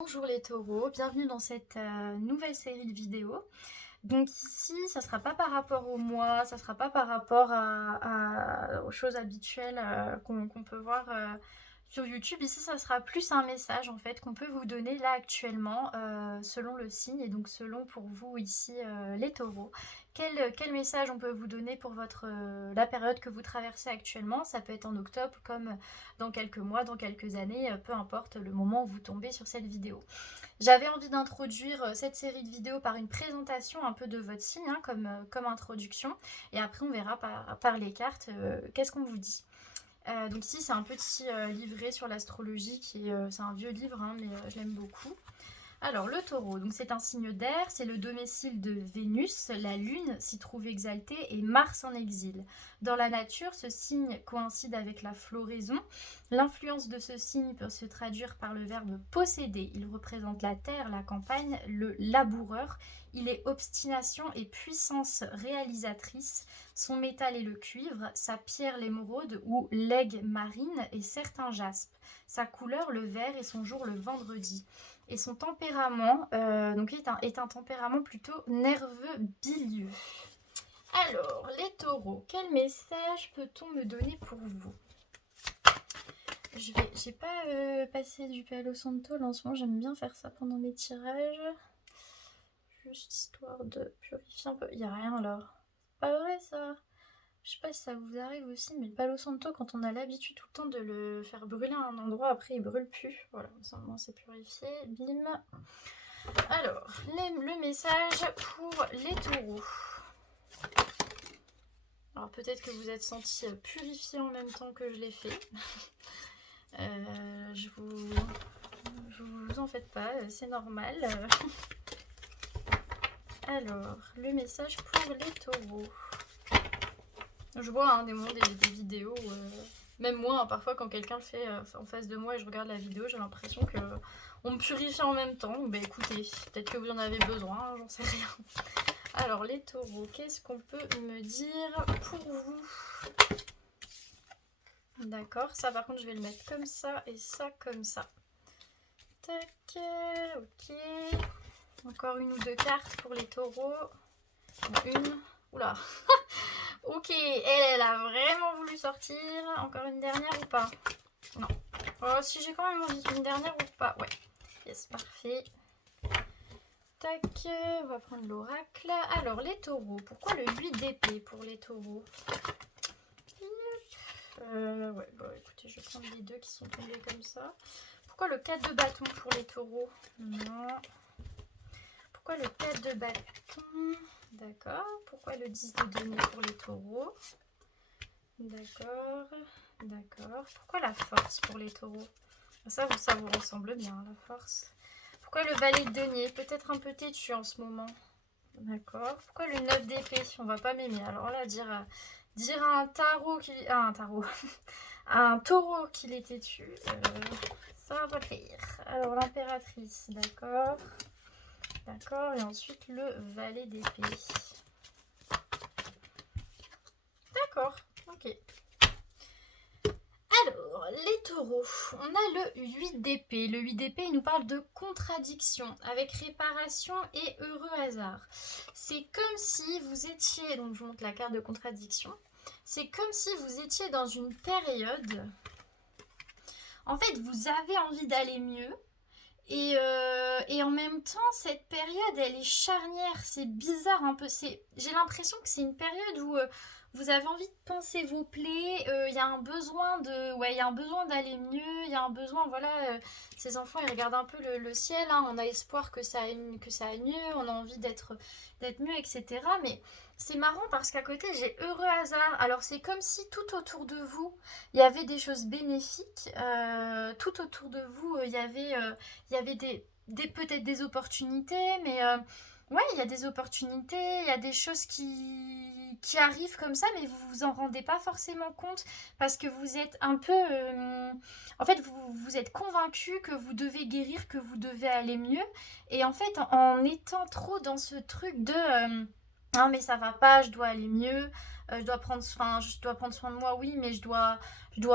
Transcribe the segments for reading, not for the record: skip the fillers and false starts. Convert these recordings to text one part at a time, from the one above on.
Bonjour les taureaux, bienvenue dans cette nouvelle série de vidéos. Donc ici, ça ne sera pas par rapport au mois, ça ne sera pas par rapport aux choses habituelles qu'on peut voir sur YouTube. Ici, ça sera plus un message en fait qu'on peut vous donner là actuellement selon le signe et donc selon pour vous ici les taureaux. Quel message on peut vous donner pour la période que vous traversez actuellement? Ça peut être en octobre comme dans quelques mois, dans quelques années, peu importe le moment où vous tombez sur cette vidéo. J'avais envie d'introduire cette série de vidéos par une présentation un peu de votre signe, hein, comme introduction. Et après, on verra par les cartes qu'est-ce qu'on vous dit. Donc ici, c'est un petit livret sur l'astrologie, c'est un vieux livre, hein, mais je l'aime beaucoup. Alors, le taureau, donc c'est un signe d'air, c'est le domicile de Vénus, la lune s'y trouve exaltée et Mars en exil. Dans la nature, ce signe coïncide avec la floraison. L'influence de ce signe peut se traduire par le verbe posséder. Il représente la terre, la campagne, le laboureur. Il est obstination et puissance réalisatrice. Son métal est le cuivre, sa pierre l'émeraude ou l'aigue marine et certains jaspes. Sa couleur le vert et son jour le vendredi. Et son tempérament est un tempérament plutôt nerveux bilieux. Alors, les taureaux, quel message peut-on me donner pour vous? J'ai pas passé du Palo Santo là en ce moment, j'aime bien faire ça pendant mes tirages. Juste histoire de purifier un peu. Il n'y a rien là. C'est pas vrai ça. Je sais pas si ça vous arrive aussi, mais le Palo Santo, quand on a l'habitude tout le temps de le faire brûler à un endroit, après il brûle plus. Voilà, ça c'est purifié. Bim. Alors, le message pour les taureaux. Alors peut-être que vous êtes senti purifié en même temps que je l'ai fait. Je vous en faites pas, c'est normal. Alors, le message pour les taureaux. Je vois des vidéos, même moi, hein, parfois quand quelqu'un le fait en face de moi et je regarde la vidéo, j'ai l'impression que on me purifie en même temps. Ben écoutez, peut-être que vous en avez besoin, hein, j'en sais rien. Alors les taureaux, qu'est-ce qu'on peut me dire pour vous? D'accord, ça par contre je vais le mettre comme ça et ça comme ça. Tac, ok. Encore une ou deux cartes pour les taureaux. Une. Oula. Ok, elle a vraiment voulu sortir. Encore une dernière ou pas? Non. Oh, si j'ai quand même envie d'une dernière ou pas? Ouais. Yes, parfait. Tac, on va prendre l'oracle. Alors, les taureaux. Pourquoi le 8 d'épée pour les taureaux? Ouais, bon, écoutez, je vais prendre les deux qui sont tombés comme ça. Pourquoi le 4 de bâton pour les taureaux? Non. Pourquoi le 4 de bâton? D'accord. Pourquoi le 10 de denier pour les taureaux? D'accord. D'accord. Pourquoi la force pour les taureaux? Ça vous ressemble bien, la force. Pourquoi le valet de denier? Peut-être un peu têtu en ce moment. D'accord. Pourquoi le 9 d'épée? On va pas m'aimer. Alors là, dire à un tarot qu'il... Ah, un tarot. Un taureau qu'il est têtu, ça va rire. Alors, l'impératrice, d'accord. D'accord, et ensuite le valet d'épée. D'accord, ok. Alors, les taureaux, on a le 8 d'épée. Le 8 d'épée, il nous parle de contradiction, avec réparation et heureux hasard. C'est comme si vous étiez, donc je vous montre la carte de contradiction, c'est comme si vous étiez dans une période, en fait, vous avez envie d'aller mieux, et en même temps, cette période, elle est charnière, c'est bizarre un peu. J'ai l'impression que c'est une période où vous avez envie de penser vos plaies. Il y a un besoin il y a un besoin d'aller mieux. Il y a un besoin, voilà. Ces enfants, ils regardent un peu le ciel. Hein, on a espoir que ça aille mieux. On a envie d'être mieux, etc. Mais c'est marrant parce qu'à côté, j'ai heureux hasard. Alors c'est comme si tout autour de vous, il y avait des choses bénéfiques. Tout autour de vous, il y avait peut-être des opportunités, mais ouais, il y a des opportunités, il y a des choses qui arrivent comme ça, mais vous vous en rendez pas forcément compte parce que vous êtes un peu... en fait, vous êtes convaincu que vous devez guérir, que vous devez aller mieux. Et en fait, en étant trop dans ce truc de... non mais ça va pas, je dois aller mieux, je dois prendre soin de moi, oui, mais je dois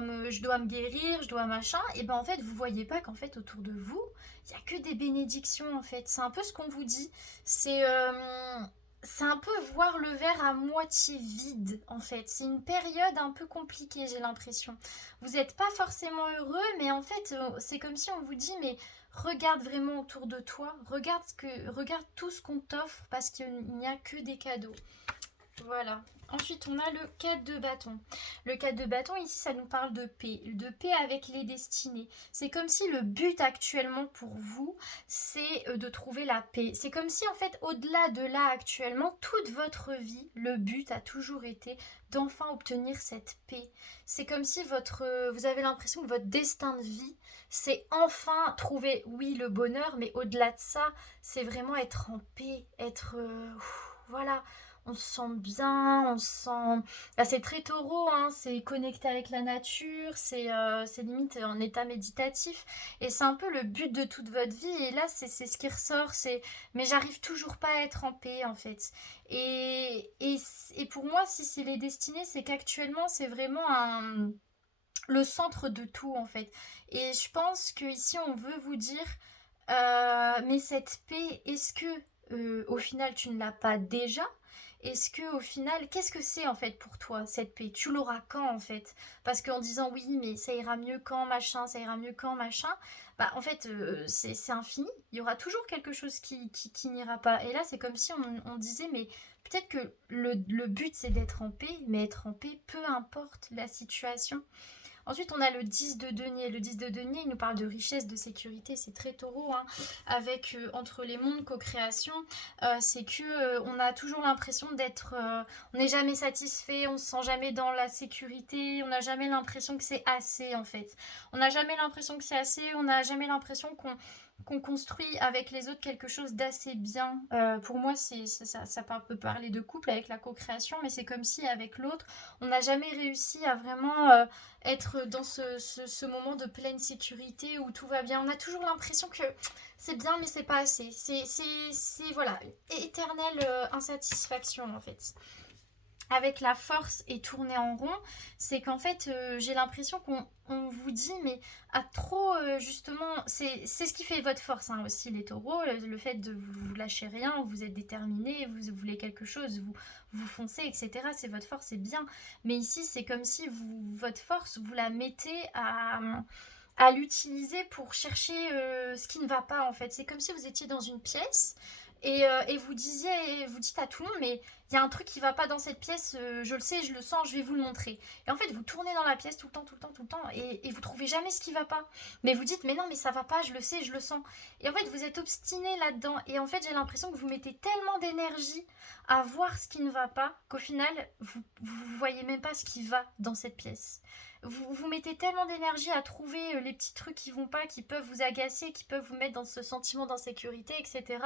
me guérir, je dois machin. Et ben en fait, vous voyez pas qu'en fait autour de vous, il y a que des bénédictions en fait. C'est un peu ce qu'on vous dit. C'est c'est un peu voir le verre à moitié vide en fait. C'est une période un peu compliquée, j'ai l'impression. Vous n'êtes pas forcément heureux, mais en fait, c'est comme si on vous dit, mais regarde vraiment autour de toi, regarde tout ce qu'on t'offre parce qu'il n'y a que des cadeaux. Voilà. Ensuite, on a le 4 de bâton. Le 4 de bâton, ici, ça nous parle de paix avec les destinées. C'est comme si le but actuellement pour vous, c'est de trouver la paix. C'est comme si, en fait, au-delà de là actuellement, toute votre vie, le but a toujours été d'enfin obtenir cette paix. C'est comme si vous avez l'impression que votre destin de vie, c'est enfin trouver, oui, le bonheur, mais au-delà de ça, c'est vraiment être en paix, être... voilà, on se sent bien, on se sent... Là, c'est très taureau, hein, c'est connecté avec la nature, c'est limite un état méditatif. Et c'est un peu le but de toute votre vie. Et là, c'est ce qui ressort, c'est... Mais j'arrive toujours pas à être en paix, en fait. Et pour moi, si c'est les destinées, c'est qu'actuellement, c'est vraiment le centre de tout, en fait. Et je pense qu'ici, on veut vous dire... mais cette paix, est-ce que au final tu ne l'as pas déjà? Est-ce que au final, qu'est-ce que c'est en fait pour toi cette paix? Tu l'auras quand en fait? Parce qu'en disant oui, mais ça ira mieux quand machin, ça ira mieux quand machin, bah en fait c'est infini. Il y aura toujours quelque chose qui n'ira pas. Et là c'est comme si on disait mais peut-être que le but c'est d'être en paix, mais être en paix peu importe la situation. Ensuite, on a le 10 de denier. Le 10 de denier, il nous parle de richesse, de sécurité. C'est très taureau, hein. Avec entre les mondes, co-création, c'est que on a toujours l'impression d'être... on n'est jamais satisfait, on se sent jamais dans la sécurité, on n'a jamais l'impression que c'est assez, en fait. On n'a jamais l'impression que c'est assez, on n'a jamais l'impression qu'on construit avec les autres quelque chose d'assez bien. Pour moi, ça peut parler de couple avec la co-création, mais c'est comme si avec l'autre, on n'a jamais réussi à vraiment être dans ce moment de pleine sécurité où tout va bien. On a toujours l'impression que c'est bien, mais c'est pas assez. Voilà, éternelle insatisfaction en fait. Avec la force et tourner en rond, c'est qu'en fait, j'ai l'impression qu'on vous dit, mais à trop, justement, c'est ce qui fait votre force hein, aussi, les taureaux, le fait de vous lâcher rien, vous êtes déterminé, vous voulez quelque chose, vous foncez, etc. C'est votre force, c'est bien. Mais ici, c'est comme si votre force, vous la mettez à l'utiliser pour chercher ce qui ne va pas en fait. C'est comme si vous étiez dans une pièce et vous dites à tout le monde, mais il y a un truc qui va pas dans cette pièce, je le sais, je le sens, je vais vous le montrer. Et en fait, vous tournez dans la pièce tout le temps, tout le temps, tout le temps, et vous trouvez jamais ce qui va pas. Mais vous dites, mais non, mais ça va pas, je le sais, je le sens. Et en fait, vous êtes obstiné là-dedans. Et en fait, j'ai l'impression que vous mettez tellement d'énergie à voir ce qui ne va pas, qu'au final, vous voyez même pas ce qui va dans cette pièce. Vous mettez tellement d'énergie à trouver les petits trucs qui vont pas, qui peuvent vous agacer, qui peuvent vous mettre dans ce sentiment d'insécurité, etc.,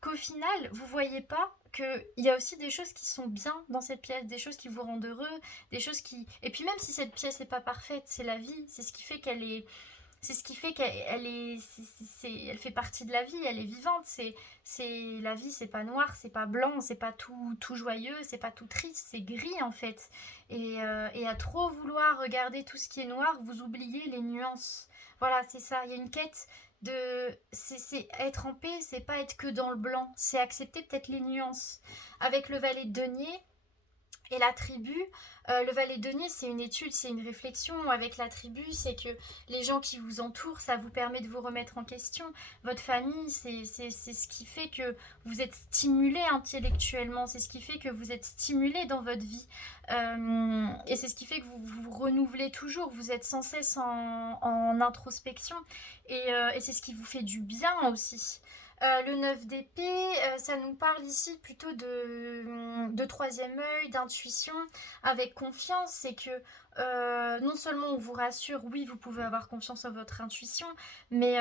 qu'au final, vous voyez pas qu'il y a aussi des choses qui sont bien dans cette pièce, des choses qui vous rendent heureux, des choses qui... Et puis même si cette pièce n'est pas parfaite, c'est la vie, c'est ce qui fait qu'elle est... C'est ce qui fait qu'elle est, elle fait partie de la vie, elle est vivante. La vie, c'est pas noir, c'est pas blanc, c'est pas tout joyeux, c'est pas tout triste, c'est gris en fait. Et à trop vouloir regarder tout ce qui est noir, vous oubliez les nuances. Voilà, c'est ça. Il y a une quête de, c'est être en paix, c'est pas être que dans le blanc, c'est accepter peut-être les nuances. Avec le valet de denier, et la tribu, le valet de denier, c'est une étude, c'est une réflexion. Avec la tribu, c'est que les gens qui vous entourent, ça vous permet de vous remettre en question. Votre famille, c'est ce qui fait que vous êtes stimulé intellectuellement, c'est ce qui fait que vous êtes stimulé dans votre vie. Et c'est ce qui fait que vous vous renouvelez toujours, vous êtes sans cesse en introspection. Et c'est ce qui vous fait du bien aussi. Le 9 d'épée, ça nous parle ici plutôt de troisième œil, d'intuition, avec confiance. C'est que non seulement on vous rassure, oui, vous pouvez avoir confiance en votre intuition, mais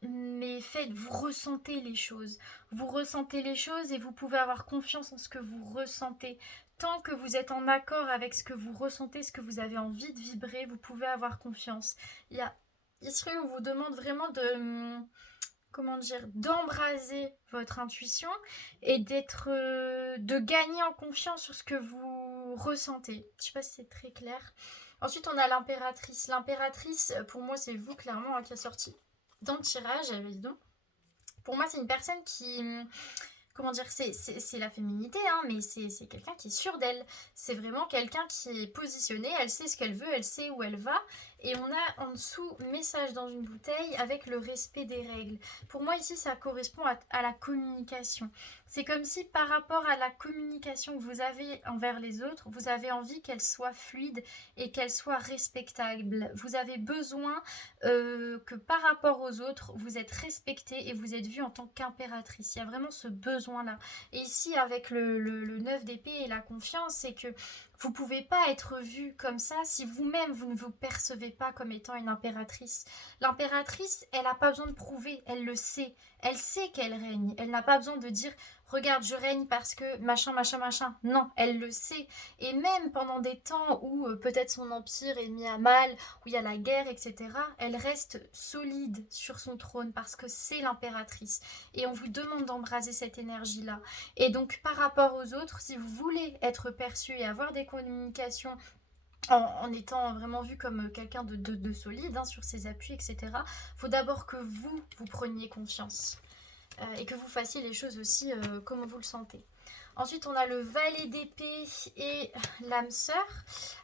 vous ressentez les choses. Vous ressentez les choses et vous pouvez avoir confiance en ce que vous ressentez. Tant que vous êtes en accord avec ce que vous ressentez, ce que vous avez envie de vibrer, vous pouvez avoir confiance. Il y a, ici, on vous demande vraiment de comment dire, d'embraser votre intuition et de gagner en confiance sur ce que vous ressentez. Je sais pas si c'est très clair. Ensuite, on a l'impératrice. L'impératrice, pour moi, c'est vous clairement qui a sorti dans le tirage, évidemment. Pour moi, c'est une personne qui, comment dire, c'est la féminité, hein, mais c'est quelqu'un qui est sûr d'elle. C'est vraiment quelqu'un qui est positionné, elle sait ce qu'elle veut, elle sait où elle va. Et on a en dessous message dans une bouteille avec le respect des règles. Pour moi ici ça correspond à la communication. C'est comme si par rapport à la communication que vous avez envers les autres, vous avez envie qu'elle soit fluide et qu'elle soit respectable. Vous avez besoin que par rapport aux autres, vous êtes respecté et vous êtes vu en tant qu'impératrice. Il y a vraiment ce besoin-là. Et ici avec le 9 d'épée et la confiance, c'est que vous ne pouvez pas être vu comme ça si vous-même vous ne vous percevez pas comme étant une impératrice. L'impératrice, elle n'a pas besoin de prouver, elle le sait. Elle sait qu'elle règne. Elle n'a pas besoin de dire regarde, je règne parce que machin, machin, machin. Non, elle le sait. Et même pendant des temps où peut-être son empire est mis à mal, où il y a la guerre, etc., elle reste solide sur son trône parce que c'est l'impératrice. Et on vous demande d'embraser cette énergie-là. Et donc, par rapport aux autres, si vous voulez être perçu et avoir des communications en étant vraiment vu comme quelqu'un de solide, hein, sur ses appuis, etc., il faut d'abord que vous preniez confiance. Et que vous fassiez les choses aussi comme vous le sentez. Ensuite, on a le valet d'épée et l'âme sœur.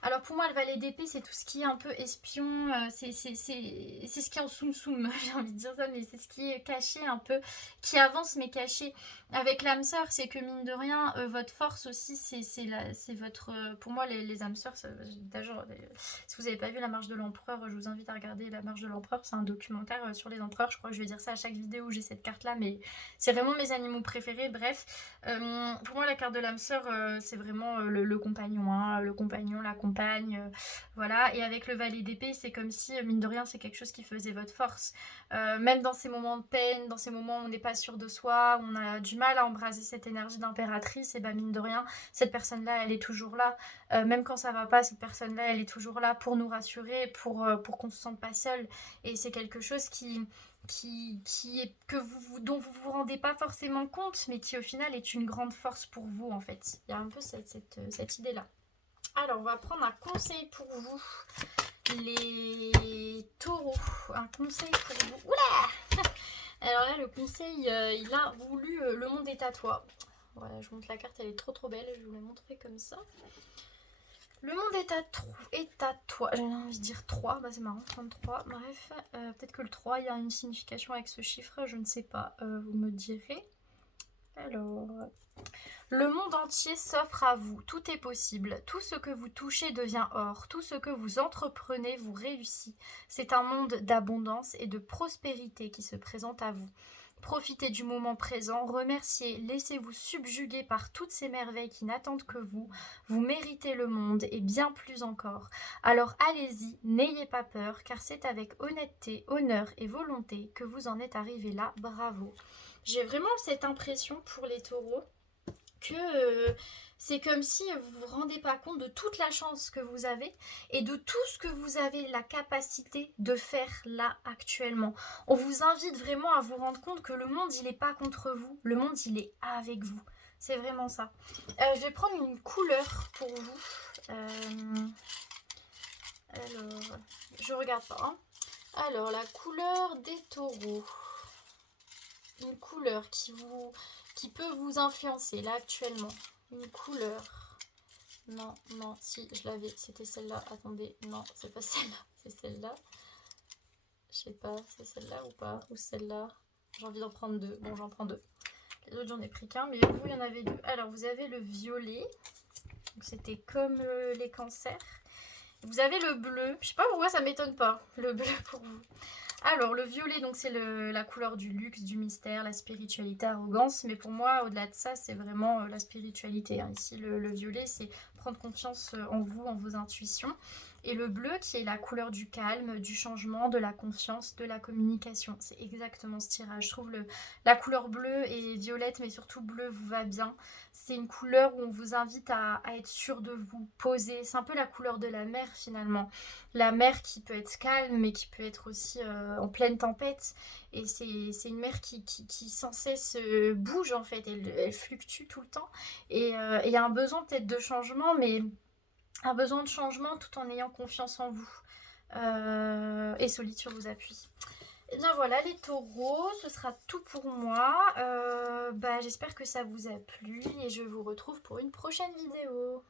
Alors pour moi, le valet d'épée, c'est tout ce qui est un peu espion, c'est ce qui est en soum-soum, j'ai envie de dire ça, mais c'est ce qui est caché un peu, qui avance mais caché. Avec l'âme sœur, c'est que mine de rien, votre force aussi, c'est votre... pour moi, les âmes sœurs, d'ailleurs, si vous n'avez pas vu La Marche de l'Empereur, je vous invite à regarder La Marche de l'Empereur, c'est un documentaire sur les empereurs, je crois que je vais dire ça à chaque vidéo où j'ai cette carte-là, mais c'est vraiment mes animaux préférés, bref. Pour moi, la carte de l'âme sœur, c'est vraiment le compagnon, hein, le compagnon, la compagne, voilà. Et avec le valet d'épée, c'est comme si, mine de rien, c'est quelque chose qui faisait votre force. Même dans ces moments de peine, dans ces moments où on n'est pas sûr de soi, on a du mal à embraser cette énergie d'impératrice, et bah mine de rien, cette personne-là, elle est toujours là. Même quand ça va pas, cette personne-là, elle est toujours là pour nous rassurer, pour qu'on se sente pas seul. Et c'est quelque chose qui est dont vous vous rendez pas forcément compte, mais qui au final est une grande force pour vous en fait. Il y a un peu cette idée-là. Alors, on va prendre un conseil pour vous, les taureaux. Un conseil pour vous. Oula! Alors là, le conseil, il a voulu le monde est à toi. Voilà, je vous montre la carte, elle est trop belle, je vous la montrer comme ça. Le monde est à toi. J'ai envie de dire 3, bah c'est marrant, 33. Bref, peut-être que le 3, il y a une signification avec ce chiffre, je ne sais pas, vous me direz. Alors, le monde entier s'offre à vous, tout est possible, tout ce que vous touchez devient or, tout ce que vous entreprenez vous réussit. C'est un monde d'abondance et de prospérité qui se présente à vous. Profitez du moment présent, remerciez, laissez-vous subjuguer par toutes ces merveilles qui n'attendent que vous. Vous méritez le monde et bien plus encore. Alors allez-y, n'ayez pas peur, car c'est avec honnêteté, honneur et volonté que vous en êtes arrivé là. Bravo. J'ai vraiment cette impression pour les taureaux que c'est comme si vous ne vous rendez pas compte de toute la chance que vous avez et de tout ce que vous avez la capacité de faire là actuellement. On vous invite vraiment à vous rendre compte que le monde il n'est pas contre vous, le monde il est avec vous. C'est vraiment ça. Je vais prendre une couleur pour vous. Alors, je regarde pas. Hein. Alors, la couleur des taureaux. Une couleur qui peut vous influencer là actuellement. Une couleur. Non, si, je l'avais, c'était celle-là. Attendez, non, c'est pas celle-là, c'est celle-là. Je sais pas, c'est celle-là ou pas, ou celle-là. J'ai envie d'en prendre deux. Bon, j'en prends deux. Les autres, j'en ai pris qu'un, mais vous, il y en avait deux. Alors, vous avez le violet. C'était comme les cancers. Vous avez le bleu. Je sais pas pourquoi ça m'étonne pas, le bleu pour vous. Alors, le violet, donc c'est la couleur du luxe, du mystère, la spiritualité, arrogance. Mais pour moi, au-delà de ça, c'est vraiment la spiritualité. Hein. Ici, le violet, c'est prendre confiance en vous, en vos intuitions. Et le bleu qui est la couleur du calme, du changement, de la confiance, de la communication. C'est exactement ce tirage. Je trouve la couleur bleue et violette, mais surtout bleu, vous va bien. C'est une couleur où on vous invite à être sûr de vous poser. C'est un peu la couleur de la mer finalement. La mer qui peut être calme, mais qui peut être aussi en pleine tempête. Et c'est une mer qui sans cesse bouge en fait. Elle fluctue tout le temps. Et il y a un besoin peut-être de changement, mais un besoin de changement tout en ayant confiance en vous. Et solide sur vos appuis. Et bien voilà les taureaux, ce sera tout pour moi. J'espère que ça vous a plu et je vous retrouve pour une prochaine vidéo.